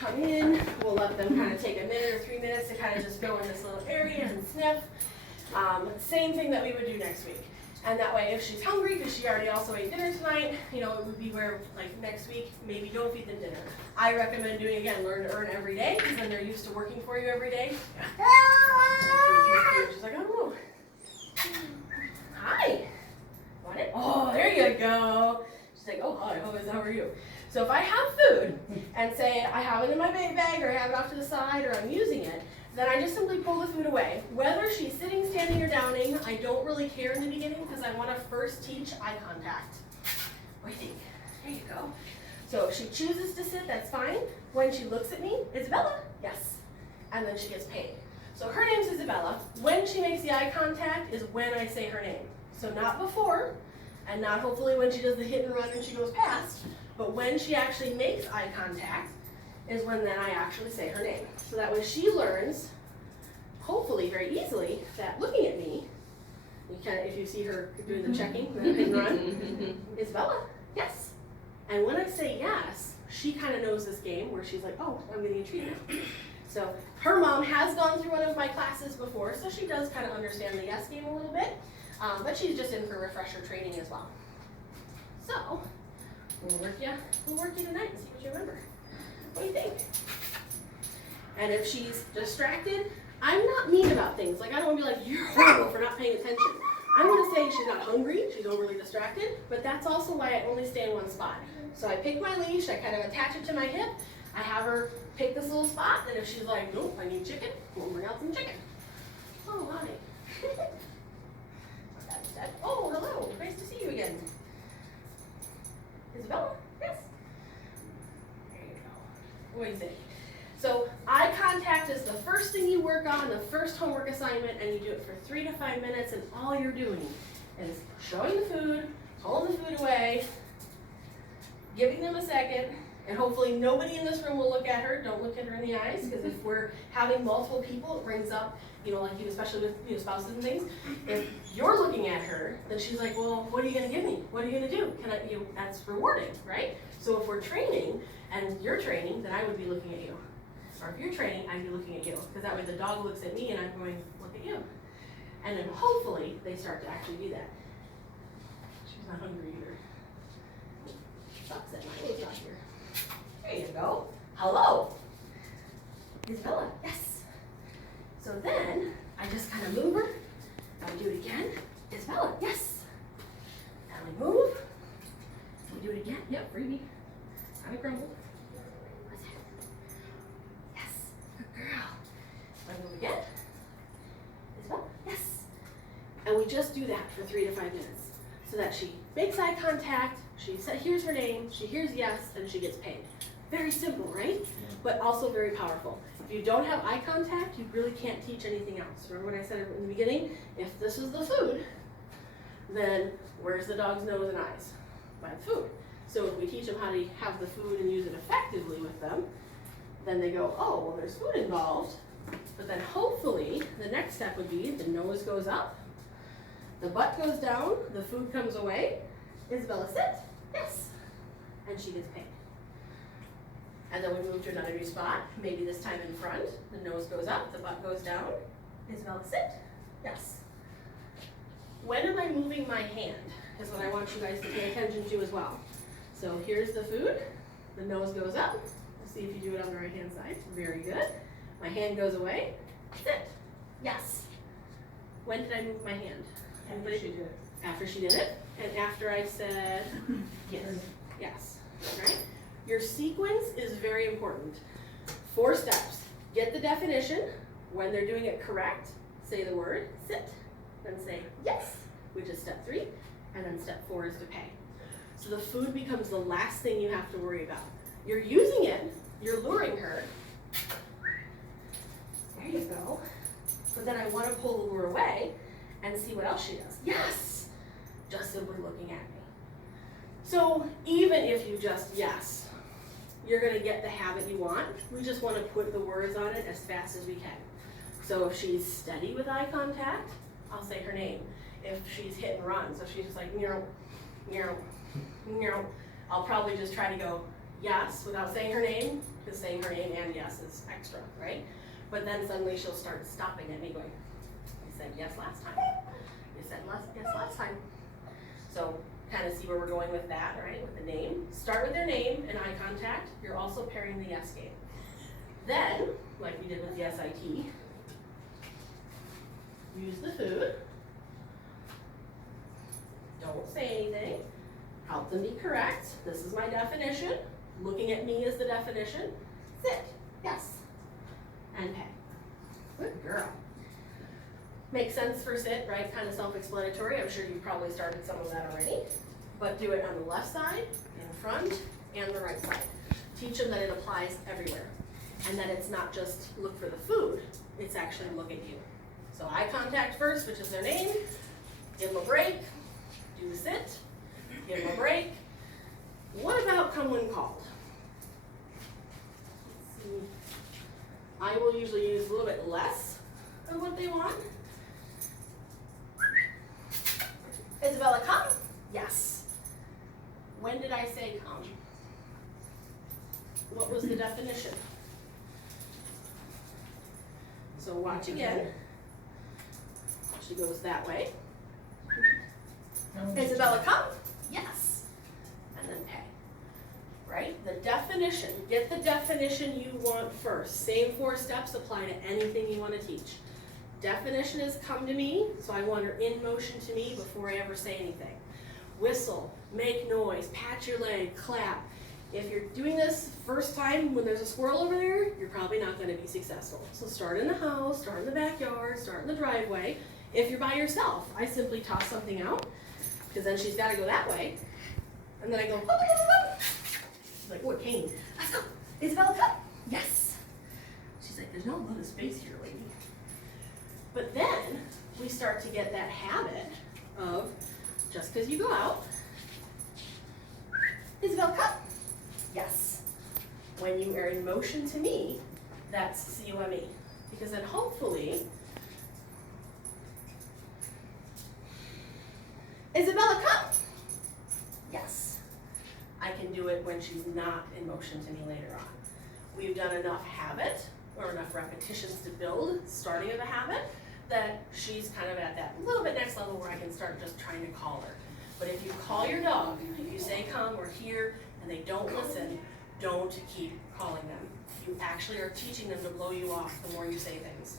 come in, we'll let them kind of take a minute or 3 minutes to kind of just go in this little area and sniff. Same thing that we would do next week. And that way, if she's hungry, because she already also ate dinner tonight, you know, it would be where, like, next week, maybe don't feed them dinner. I recommend doing, again, learn to earn every day, because then they're used to working for you every day. She's like, oh, hi. Want it? Oh, there you go. She's like, oh, hi, how are you? So if I have food, and say I have it in my bag, or I have it off to the side, or I'm using it, then I just simply pull the food away. Whether she's sitting, standing, or downing, I don't really care in the beginning because I want to first teach eye contact. What do you think? There you go. So if she chooses to sit, that's fine. When she looks at me, Isabella, yes. And then she gets paid. So her name's Isabella. When she makes the eye contact is when I say her name. So not before, and not hopefully when she does the hit and run and she goes past, but when she actually makes eye contact is when then I actually say her name. So that way she learns, hopefully very easily, that looking at me, you can, if you see her doing the checking, the hit and run, Isabella, yes. And when I say yes, she kind of knows this game where she's like, oh, I'm getting a treat now. So her mom has gone through one of my classes before, so she does kind of understand the yes game a little bit, but she's just in for refresher training as well. So we'll work you tonight and see what you remember. What do you think? And if she's distracted, I'm not mean about things. Like, I don't want to be like, you're horrible for not paying attention. I'm going to say she's not hungry, she's overly distracted, but that's also why I only stay in one spot. So I pick my leash, I kind of attach it to my hip, I have her pick this little spot, and if she's like, nope, I need chicken, we'll bring out some chicken. Oh, hi. Oh, hello, nice to see you again. Isabella? Yes. There you go. What do you think? So eye contact is the first thing you work on, the first homework assignment, and you do it for 3 to 5 minutes, and all you're doing is showing the food, pulling the food away, giving them a second, and hopefully nobody in this room will look at her. Don't look at her in the eyes, because if we're having multiple people, it brings up, you know, like you, especially with spouses and things. If you're looking at her, then she's like, well, what are you going to give me? What are you going to do? That's rewarding, right? So if we're training and you're training, then I would be looking at you. Or if you're training, I'd be looking at you. Because that way the dog looks at me and I'm going, look at you. And then hopefully they start to actually do that. She's not hungry either. Sucks that my little dog here. There you go. Hello. Isabella, yes. So then I just kind of move her. And we do it again. Isabella, yes. And we move. We do it again. Yep, freebie. Kind of crumbled. What's that? Yes. Good girl. I move again. Isabella, yes. And we just do that for 3 to 5 minutes. So that she makes eye contact, she hears her name, she hears yes, and she gets paid. Very simple, right? But also very powerful. If you don't have eye contact, you really can't teach anything else. Remember what I said in the beginning? If this is the food, then where's the dog's nose and eyes? By the food. So if we teach them how to have the food and use it effectively with them, then they go, oh, well, there's food involved. But then hopefully the next step would be the nose goes up, the butt goes down, the food comes away. Isabella, sit. Yes. And she gets paid. And then we move to another new spot, maybe this time in front. The nose goes up, the butt goes down. Isabella, sit. Yes. When am I moving my hand is what I want you guys to pay attention to as well. So here's the food. The nose goes up. Let's see if you do it on the right hand side. Very good. My hand goes away. Sit. Yes. When did I move my hand? After she did it. After she did it, and after I said yes. Yes. Right? Your sequence is very important. 4 steps. Get the definition. When they're doing it correct, say the word, sit. Then say yes, which is step 3. And then step 4 is to pay. So the food becomes the last thing you have to worry about. You're using it, you're luring her. There you go. But then I want to pull the lure away and see what else she does. Yes! Just simply looking at me. So even if you just yes, you're going to get the habit you want. We just want to put the words on it as fast as we can. So if she's steady with eye contact, I'll say her name. If she's hit and run, so she's just like, meow, meow, meow, I'll probably just try to go yes without saying her name, because saying her name and yes is extra, right? But then suddenly she'll start stopping at me going, you said yes last time. You said yes last time. So kind of see where we're going with that, right? With the name. Start with their name and eye contact. You're also pairing the yes game. Then, like we did with the SIT, use the food. Don't say anything. Help them be correct. This is my definition. Looking at me is the definition. Sit. Yes. And pay. Good girl. Makes sense for sit, right? Kind of self-explanatory. I'm sure you've probably started some of that already. But do it on the left side, in front, and the right side. Teach them that it applies everywhere. And that it's not just look for the food, it's actually look at you. So eye contact first, which is their name. Give them a break. Do the sit. Give them a break. What about come when called? Let's see. I will usually use a little bit less of what they want. Isabella, come? Yes. When did I say come? What was the definition? So watch again. She goes that way. Isabella, come? Yes. And then pay. Right? The definition. Get the definition you want first. Same 4 steps apply to anything you want to teach. Definition is come to me, so I want her in motion to me before I ever say anything. Whistle, make noise, pat your leg, clap. If you're doing this first time when there's a squirrel over there, you're probably not going to be successful. So start in the house, start in the backyard, start in the driveway. If you're by yourself, I simply toss something out, because then she's got to go that way. And then I go, she's like, oh, it came. Let's go. Isabella, come. Yes. She's like, there's not a lot of space here, lady. But then we start to get that habit of just because you go out, Isabella, come. Yes. When you are in motion to me, that's C-O-M-E. Because then hopefully, Isabella, come. Yes. I can do it when she's not in motion to me later on. We've done enough habit or enough repetitions to build starting of a habit that she's kind of at that little bit next level where I can start just trying to call her. But if you call your dog, if you say come or here, and they don't listen, don't keep calling them. You actually are teaching them to blow you off the more you say things.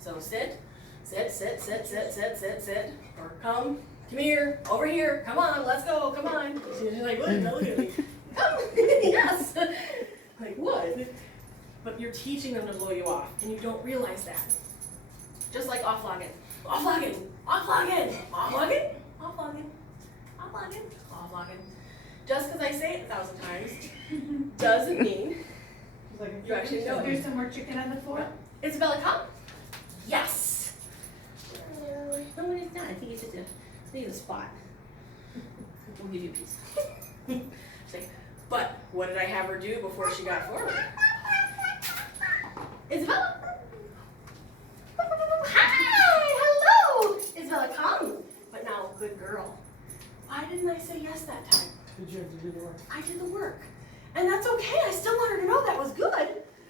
So sit, sit, sit, sit, sit, sit, sit, sit, or come here, over here, come on, let's go, come on. She's like, what? Look at me. Come, yes. Like, what? But you're teaching them to blow you off, and you don't realize that. Just like off-logging. Off-logging, off-logging, off-logging, off-logging, off-logging, off-logging. Just because I say it 1,000 times doesn't mean you actually know it. There's some more chicken on the floor. Isabella, come? Yes. No, it's not. I think it's just a spot. We'll give you a piece. Say, but what did I have her do before she got forward? Isabella. Hi, hello. Isabella, come. But now, good girl. Why didn't I say yes that time? Did you have to do the work? I did the work. And that's okay. I still want her to know that was good.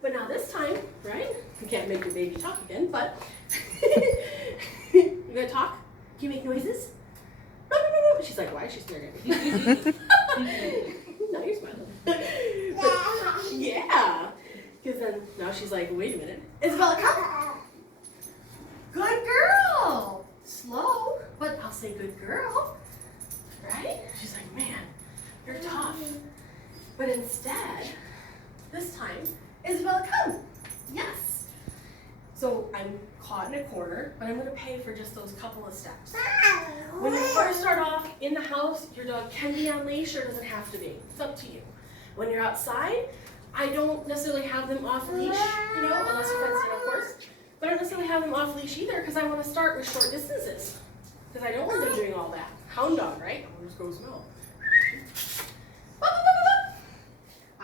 But now this time, right? You can't make your baby talk again, but you gonna talk? Can you make noises? No, no, no, no. She's like, why is she staring at me? Now you're smiling. But, yeah. Because then now she's like, wait a minute. Isabella, come. Good girl. Slow, but I'll say good girl. Right? She's like, man, you're tough. But instead, this time, Isabella, come. Yes. So I'm caught in a corner, but I'm going to pay for just those couple of steps. When you first start off in the house, your dog can be on leash or doesn't have to be. It's up to you. When you're outside, I don't necessarily have them off leash, you know, unless you're fenced in, of course. But I don't necessarily have them off leash either because I want to start with short distances. Because I don't want them doing all that. Hound dog, right? I'll just go smell.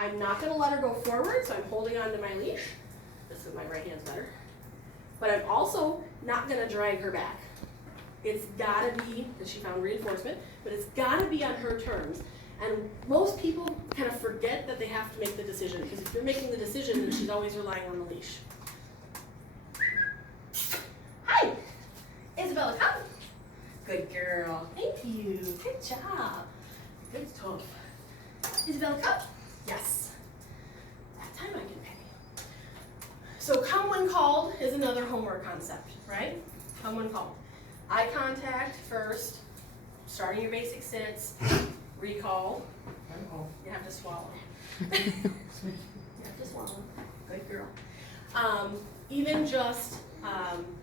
I'm not going to let her go forward, so I'm holding on to my leash. This is my right hand's better. But I'm also not going to drag her back. It's got to be, because she found reinforcement, but it's got to be on her terms. And most people kind of forget that they have to make the decision, because if you're making the decision, then she's always relying on the leash. Hi, Isabella, come. Good girl. Thank you. Good job. Good talk. Isabella, come. Yes. That time I can pay. So come when called is another homework concept, right? Come when called. Eye contact first, starting your basic sits, recall. You have to swallow. You have to swallow. Good girl. Even just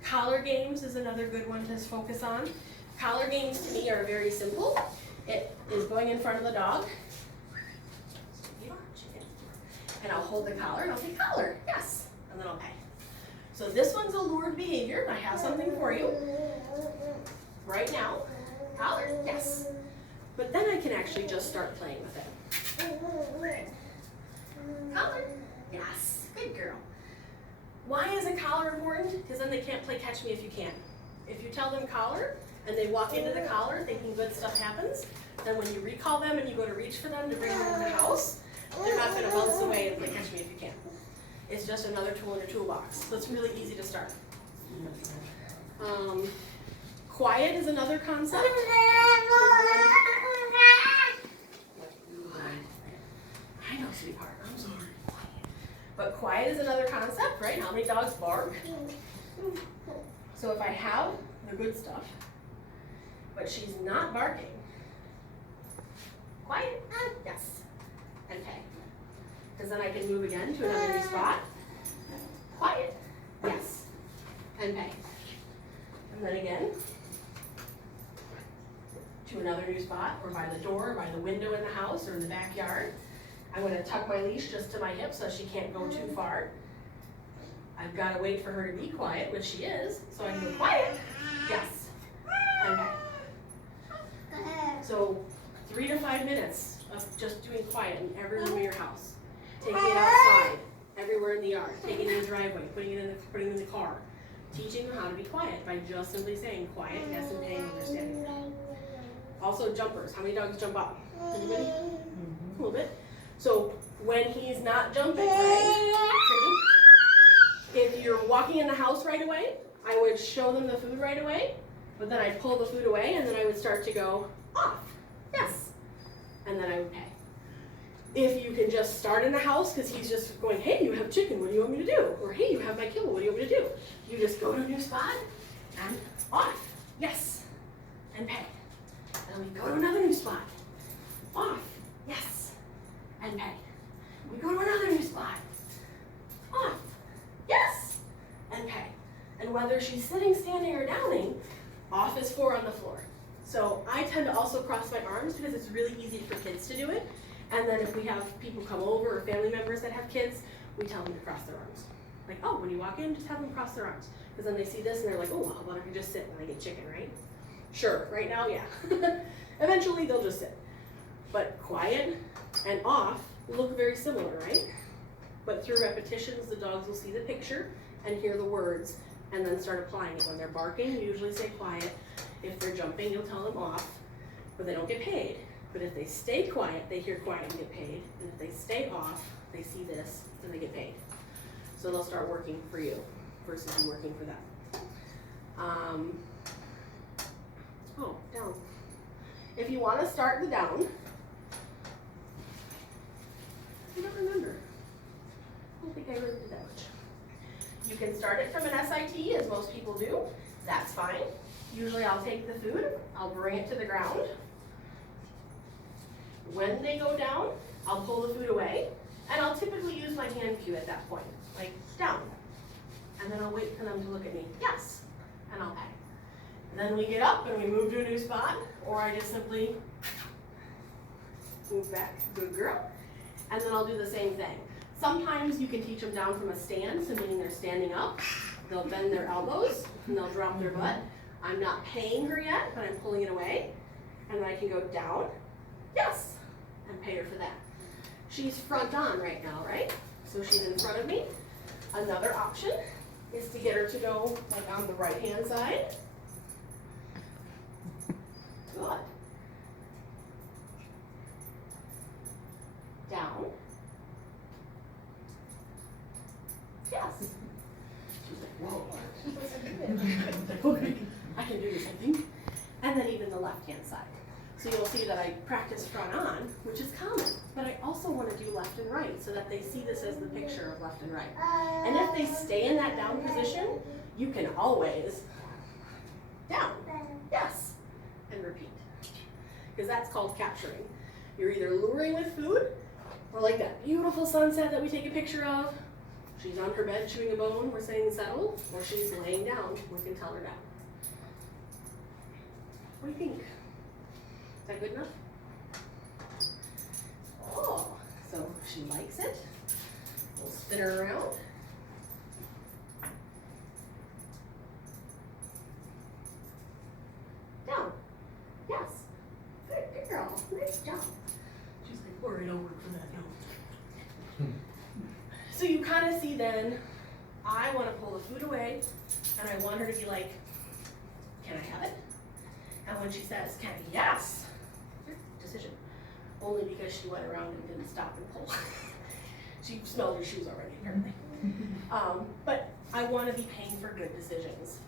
collar games is another good one to focus on. Collar games to me are very simple. It is going in front of the dog. And I'll hold the collar and I'll say collar, yes, and then I'll pay. So this one's a lured behavior. I have something for you. Right now, collar, yes. But then I can actually just start playing with it. Collar, yes, good girl. Why is a collar important? Because then they can't play catch me if you can. If you tell them collar and they walk into the collar thinking good stuff happens, then when you recall them and you go to reach for them to bring them into the house, they're not going to bounce away and play catch me if you can. It's just another tool in your toolbox. So it's really easy to start. Quiet is another concept. I know, sweetheart. I'm sorry. But quiet is another concept, right? How many dogs bark? So if I have the good stuff, but she's not barking, quiet, yes, and pay. Because then I can move again to another new spot. Quiet, yes, and pay. And then again, to another new spot, or by the door, or by the window in the house, or in the backyard. I'm going to tuck my leash just to my hip so she can't go too far. I've got to wait for her to be quiet, which she is, so I can go quiet, yes, and pay. So 3 to 5 minutes of just doing quiet in every room of your house. Taking it outside, everywhere in the yard, taking it in the driveway, putting it in the car. Teaching her how to be quiet by just simply saying quiet, yes, and paying when they're standing there. Also jumpers. How many dogs jump up? Anybody? A little bit. So when he's not jumping, right? If you're walking in the house right away, I would show them the food right away, but then I'd pull the food away and then I would start to go off. Yes. And then I would pay. If you can just start in the house because he's just going, hey, you have chicken, what do you want me to do? Or hey, you have my kibble, what do you want me to do? You just go to a new spot and off. Yes. And pay. And we go to another new spot. Off. Yes. And pay. We go to another new spot. Off. Yes. And pay. And whether she's sitting, standing, or downing, off is 4 on the floor. So I tend to also cross my arms because it's really easy for kids to do it. And then if we have people come over or family members that have kids, we tell them to cross their arms. Like, oh, when you walk in, just have them cross their arms. Because then they see this and they're like, oh, how about I can just sit when I get chicken, right? Sure, right now, yeah. Eventually, they'll just sit. But quiet and off look very similar, right? But through repetitions, the dogs will see the picture and hear the words and then start applying it. When they're barking, you usually say quiet. If they're jumping, you'll tell them off, but they don't get paid. But if they stay quiet, they hear quiet and get paid. And if they stay off, they see this and they get paid. So they'll start working for you versus you working for them. Oh, down. If you want to start the down, I don't remember. I don't think I really did that much. You can start it from an SIT, as most people do. That's fine. Usually I'll take the food, I'll bring it to the ground. When they go down, I'll pull the food away, and I'll typically use my hand cue at that point, like down. And then I'll wait for them to look at me, yes, and I'll pay. And then we get up and we move to a new spot, or I just simply move back, good girl, and then I'll do the same thing. Sometimes you can teach them down from a stand, so meaning they're standing up, they'll bend their elbows, and they'll drop their butt. I'm not paying her yet, but I'm pulling it away, and then I can go down, yes, and pay her for that. She's front on right now, right? So she's in front of me. Another option is to get her to go like on the right hand side. Good. down. Yes. She's like, whoa. Like, okay, I can do this, I think. And then even the left-hand side. So you'll see that I practice front on, which is common, but I also want to do left and right so that they see this as the picture of left and right. And if they stay in that down position, you can always down, yes, and repeat. Because that's called capturing. You're either luring with food, or like that beautiful sunset that we take a picture of. She's on her bed chewing a bone, we're saying settle, or she's laying down, we can tell her down. What do you think? Is that good enough? Oh, so she likes it. We'll spin her around. Down. Yes. Good girl. Nice job. She's like, worried I'll work for that now. So you kind of see then, I want to pull the food away, and I want her to be like, can I have it? And when she says, can I? Yes. Decision. Only because she went around and didn't stop and pull. She smelled your shoes already, apparently. But I want to be paying for good decisions.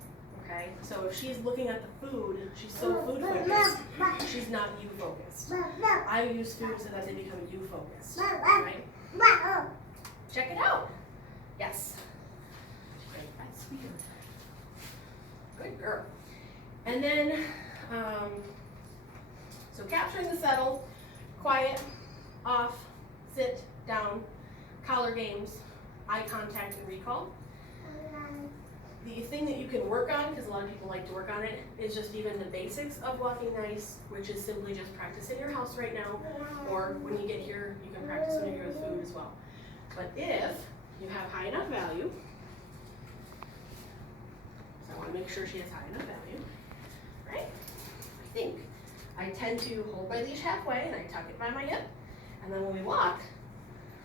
Okay? So if she's looking at the food, she's so food focused, she's not you focused. I use food so that they become you focused. Right? Check it out. Yes. That's weird. Good girl. And then, so capturing the settle, quiet, off, sit, down, collar games, eye contact, and recall. The thing that you can work on, because a lot of people like to work on it, is just even the basics of walking nice, which is simply just practice in your house right now, or when you get here, you can practice when you're here with food as well. But if you have high enough value, so I want to make sure she has high enough value, right? I think I tend to hold my leash halfway and I tuck it by my hip, and then when we walk,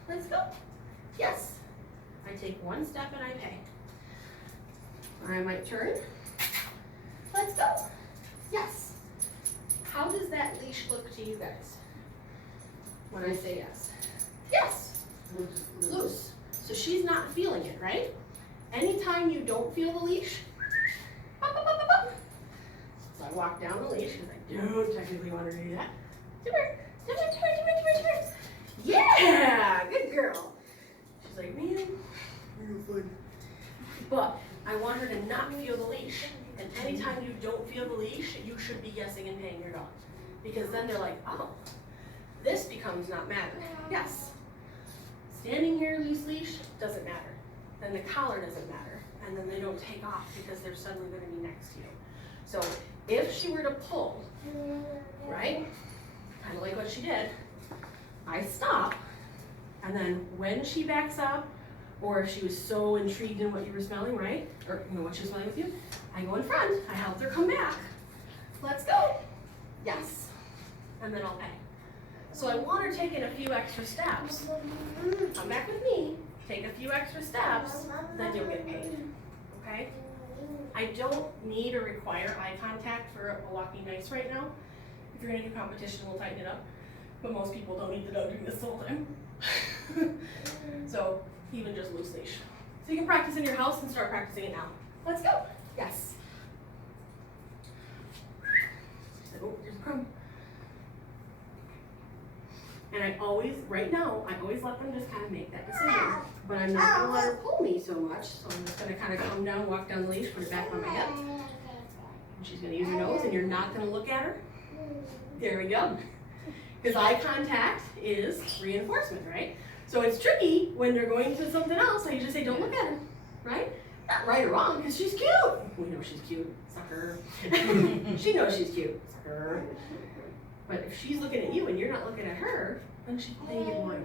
let's go. Yes. I take one step and I pay. Or I might turn. Let's go. Yes. How does that leash look to you guys when I say yes? Yes. Loose. So she's not feeling it, right? Anytime you don't feel the leash, up, up, up, up, up. So I walk down the leash because I don't technically want her to do that. Come here. Come here, come here, come here, come here, come here. Yeah, good girl. She's like, man, you're no fun. But I want her to not feel the leash. And anytime you don't feel the leash, you should be guessing and paying your dog. Because then they're like, oh, this becomes not matter. Yes. Standing here loose leash doesn't matter. Then the collar doesn't matter. And then they don't take off because they're suddenly going to be next to you. So if she were to pull, right, kind of like what she did, I stop, and then when she backs up, or if she was so intrigued in what you were smelling, right, or you know what she was smelling with you, I go in front, I help her come back. Let's go. Yes. And then I'll pay. So I want her taking a few extra steps. Come back with me, take a few extra steps, then you'll get paid. Okay? I don't need or require eye contact for a walking nice right now. If you're gonna do competition, we'll tighten it up. But most people don't need the dog doing this the whole time. So even just loose leash. So you can practice in your house and start practicing it now. Let's go. Yes. Oh, there's a crumb. And I always, right now, I always let them just kind of make that decision. But I'm not going to let her pull me so much, so I'm just going to kind of come down, walk down the leash, put it back on my hip. And she's going to use her nose, and you're not going to look at her. There we go. Because eye contact is reinforcement, right? So it's tricky when they're going to something else, so you just say, don't look at her, right? Not right or wrong, because she's cute. We know she's cute, sucker. She knows she's cute, sucker. But if she's looking at you and you're not looking at her, then she's playing it more.